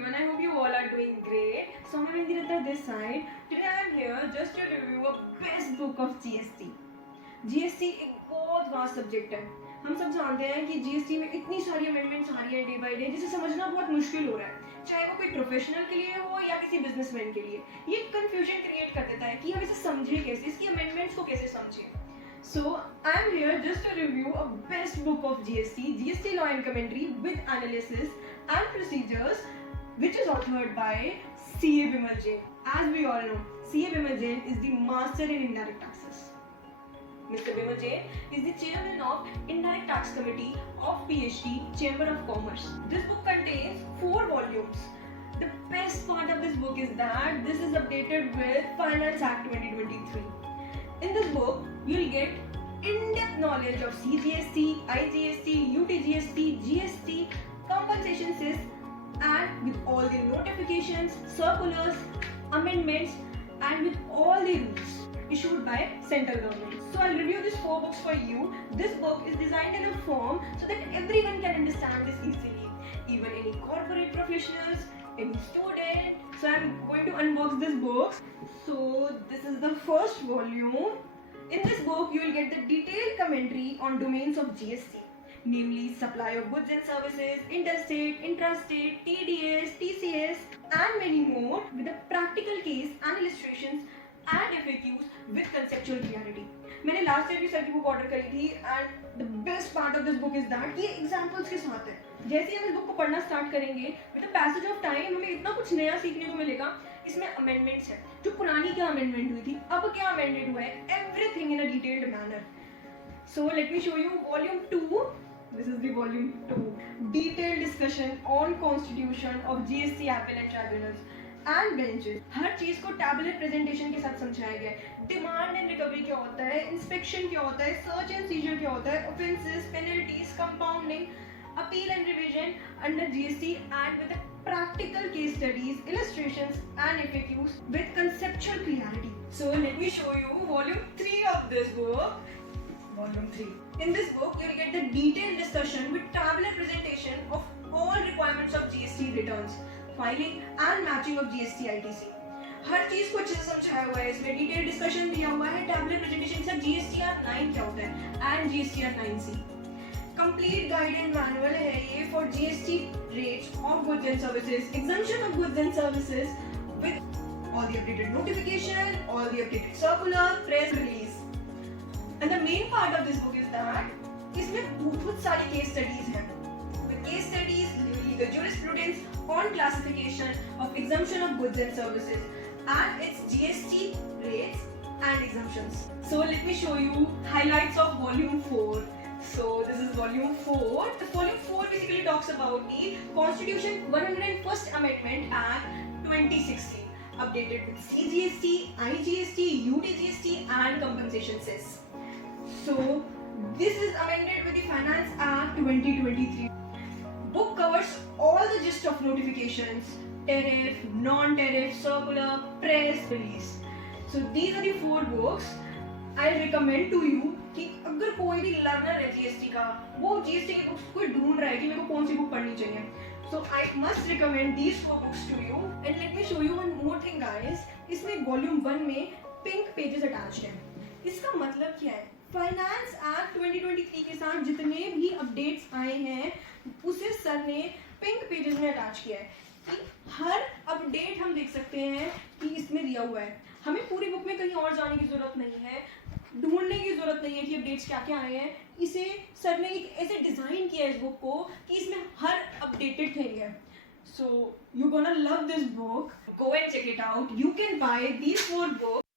everyone, I hope you all are doing great. So I'm Indira this side. Today I'm here just to review a best book of GST. GST एक बहुत vast subject है. हम सब जानते हैं कि GST में इतनी सारी अमेंडमेंट्स आ रही है डे बाय डे जिसे समझना बहुत मुश्किल हो रहा है, चाहे वो कोई प्रोफेशनल के लिए हो या किसी बिजनेसमैन के लिए. ये कंफ्यूजन क्रिएट कर देता है कि हम इसे समझें कैसे, इसकी अमेंडमेंट्स को कैसे समझें. So I'm here just to review a best book of GST Law and Commentary with analysis and procedures, which is authored by C.A. Bimal Jain. As we all know, C.A. Bimal Jain is the master in indirect taxes. Mr. Bimal Jain is the chairman of Indirect Tax Committee of PhD Chamber of Commerce. This book contains 4 volumes. The best part of this book is that this is updated with Finance Act 2023. In this book, you'll get in-depth knowledge of CGST, IGST, UTGST, GST, compensation cess, and with all the notifications, circulars, amendments, and with all the rules issued by central government. So I'll review these 4 books for you. This book is designed in a form so that everyone can understand this easily, even any corporate professionals, any student. So I'm going to unbox this book. So this is the first volume. In this book, you will get the detailed commentary on domains of GST, namely supply of goods and services, interstate, intrastate, TDS, TCS, and many more, with a practical case and illustrations and FAQs with conceptual clarity. मैंने last year भी sir की book order करी थी and the best part of this book is that ये examples के साथ है. जैसे ही हम इस बुक को पढ़ना स्टार्ट करेंगे with the passage of time हमें इतना कुछ नया सीखने को मिलेगा. इसमें अमेंडमेंट्स है, जो पुरानी क्या अमेंडमेंट हुई थी, अब क्या अमेंडेड हुआ है, everything in a detailed manner. So let me show you volume 2. This is the volume 2. Detailed discussion on constitution of GST appellate tribunals and benches. हर चीज को टैबुलर प्रेजेंटेशन के साथ समझाया गया है. डिमांड एंड रिकवरी क्या होता है, इंस्पेक्शन क्या होता है, सर्च एंड सीजर क्या होता है, offences, penalties, compounding, appeal and revision under GST and with practical case studies, illustrations and FAQs with conceptual clarity. So let me show you volume 3 of this book. Volume 3. In this book, you will get the detailed discussion with tabular presentation of all requirements of GST returns, filing and matching of GST ITC. हर चीज को अच्छे से समझाया हुआ है. इसमें detail discussion दिया हुआ है. टैबुलर प्रेजेंटेशन से GSTR 9 क्या होता है and GSTR 9C. Complete guidance manual है ये for GST rates of goods and services, exemption of goods and services with all the updated notification, all the updated circular, press release. And the main part of this book is that इसमें बहुत सारी case studies हैं. The case studies, legal jurisprudence on classification of exemption of goods and services and its GST rates and exemptions. So let me show you highlights of volume 4. So this is volume 4. The volume 4 basically talks about the Constitution 101st Amendment Act 2016, updated with CGST, IGST, UTGST and compensation cess. So this is amended with the Finance Act 2023. Book covers all the gist of notifications, tariff, non-tariff, circular, press release. So these are the 4 books. I recommend to you कि अगर कोई भी learner है GST का, वो GST की books को ढूंढ रहा है कि मेरे को कौन सी बुक पढ़नी चाहिए. So I must recommend these 4 books to you. And let me show you one more thing guys. इसमें वॉल्यूम 1 में पिंक पेजेस अटैच्ड हैं. इसका मतलब क्या है? फाइनेंस एक्ट 2023 के साथ जितने भी अपडेट्स आए हैं उसे सर ने पिंक पेजेस में अटैच किया है कि हर अपडेट हम देख सकते हैं कि इसमें दिया हुआ है. हमें पूरी बुक में कहीं और जाने की जरूरत नहीं है, ढूंढने की जरूरत नहीं है कि अपडेट्स क्या क्या आए हैं. इसे सर ने एक ऐसे डिजाइन किया है इस बुक को कि इसमें हर अपडेटेड थिंग है. So you're gonna love this book. Go and check it out. You can buy these 4 books